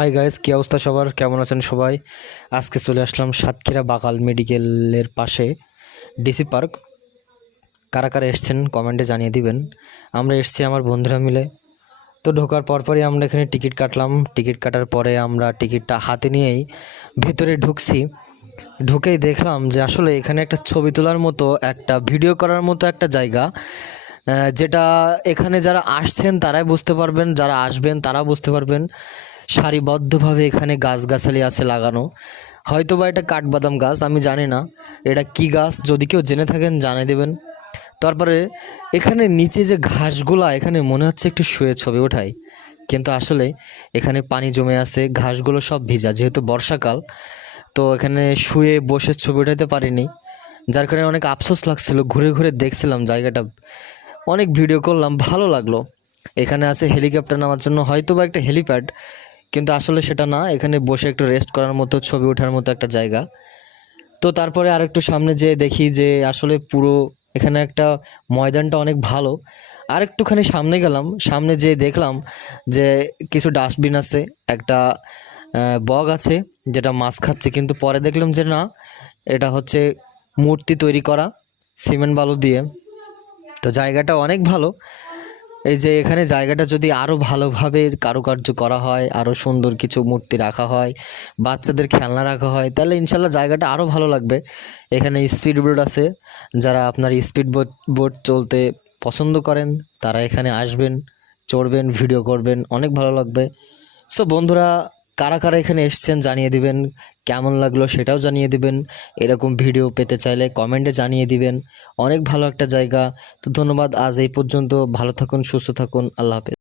Hi guys, কী অবস্থা সবার? কেমন আছেন সবাই? আজকে চলে আসলাম সাতক্ষীরা বাকাল মেডিকেলের পাশে ডিসি পার্ক। কারা কারা এসছেন কমেন্টে জানিয়ে দিবেন। আমরা এসছি আমার বন্ধুরা মিলে। তো ঢোকার পরপরই আমরা এখানে টিকিট কাটলাম। টিকিট কাটার পরে আমরা টিকিটটা হাতে নিয়েই ভিতরে ঢুকছি। ঢুকেই দেখলাম যে আসলে এখানে একটা ছবি তোলার মতো, একটা ভিডিও করার মতো একটা জায়গা, যেটা এখানে যারা আসছেন তারাই বুঝতে পারবেন, যারা আসবেন তারা বুঝতে পারবেন। সারিবদ্ধভাবে এখানে গাছগাছালি আছে লাগানো। হয়তো বা এটা কাঠবাদাম গাছ, আমি জানি না এটা কি গাছ। যদি কেউ জেনে থাকেন জানিয়ে দেবেন। তারপরে এখানে নিচে যে ঘাসগুলা, এখানে মনে হচ্ছে একটু শুয়ে ছবি ওঠাই, কিন্তু আসলে এখানে পানি জমে আছে, ঘাসগুলো সব ভিজা, যেহেতু বর্ষাকাল। তো এখানে শুয়ে বসে ছবি উঠাতে পারিনি, যার কারণে অনেক আফসোস লাগছিল। ঘুরে ঘুরে দেখছিলাম জায়গাটা, অনেক ভিডিও করলাম, ভালো লাগলো। এখানে আছে হেলিকপ্টার নামার জন্য, হয়তো বা একটা হেলিপ্যাড, কিন্তু আসলে সেটা না। এখানে বসে একটু রেস্ট করার মতো, ছবি ওঠার মতো একটা জায়গা। তো তারপরে আর একটু সামনে যেয়ে দেখি যে আসলে পুরো এখানে একটা ময়দানটা অনেক ভালো। আর একটুখানি সামনে গেলাম, সামনে যেয়ে দেখলাম যে কিছু ডাস্টবিন আছে, একটা বগ আছে যেটা মাছ খাচ্ছে, কিন্তু পরে দেখলাম যে না, এটা হচ্ছে মূর্তি তৈরি করা সিমেন্ট বালু দিয়ে। তো জায়গাটা অনেক ভালো। এই যে এখানে জায়গাটা যদি আরও ভালোভাবে কারুকার্য করা হয়, আরও সুন্দর কিছু মূর্তি রাখা হয়, বাচ্চাদের খেলনা রাখা হয়, তাহলে ইনশাল্লাহ জায়গাটা আরও ভালো লাগবে। এখানে স্পিড বোট আছে, যারা আপনার স্পিড বোট চলতে পছন্দ করেন তারা এখানে আসবেন, চড়বেন, ভিডিও করবেন, অনেক ভালো লাগবে। সো বন্ধুরা, কারা কারা এখানে এসছেন জানিয়ে দিবেন, কেমন লাগলো সেটাও জানিয়ে দিবেন। এরকম ভিডিও পেতে চাইলে কমেন্টে জানিয়ে দিবেন। অনেক ভালো একটা জায়গা। তো ধন্যবাদ, আজ এই পর্যন্ত। ভালো থাকুন, সুস্থ থাকুন, আল্লাহ হাফেজ।